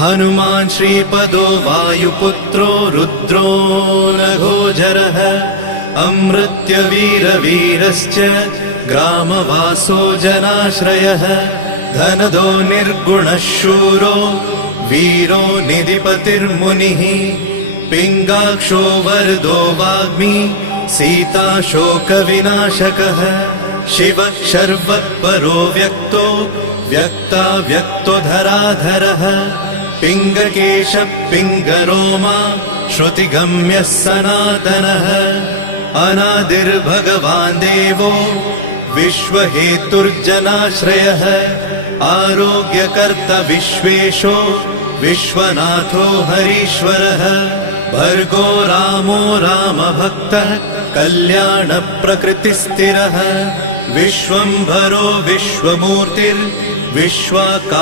हनुमान् श्रीपदो वायुपुत्रो रुद्रो नघोजरः अमृत्यवीरवीरश्च ग्रामवासो जनाश्रयः धनदो निर्गुणः शूरो वीरो निधिपतिर्मुनिः पिङ्गाक्षो वरदो वाग्मी सीताशोकविनाशकः शिवः शर्वत्परो व्यक्तो व्यक्तो धराधरः पिङ्गकेशः पिङ्गरोमा श्रुतिगम्यः सनातनः अनादिर्भगवान् देवो विश्वहेतुर्जनाश्रयः आरोग्यकर्ता विश्वेशो विश्वनाथो हरीश्वरः भर्गो रामो रामभक्तः कल्याणप्रकृतिस्थिरः विश्वम्भरो विश्वमूर्तिर्विश्वाकार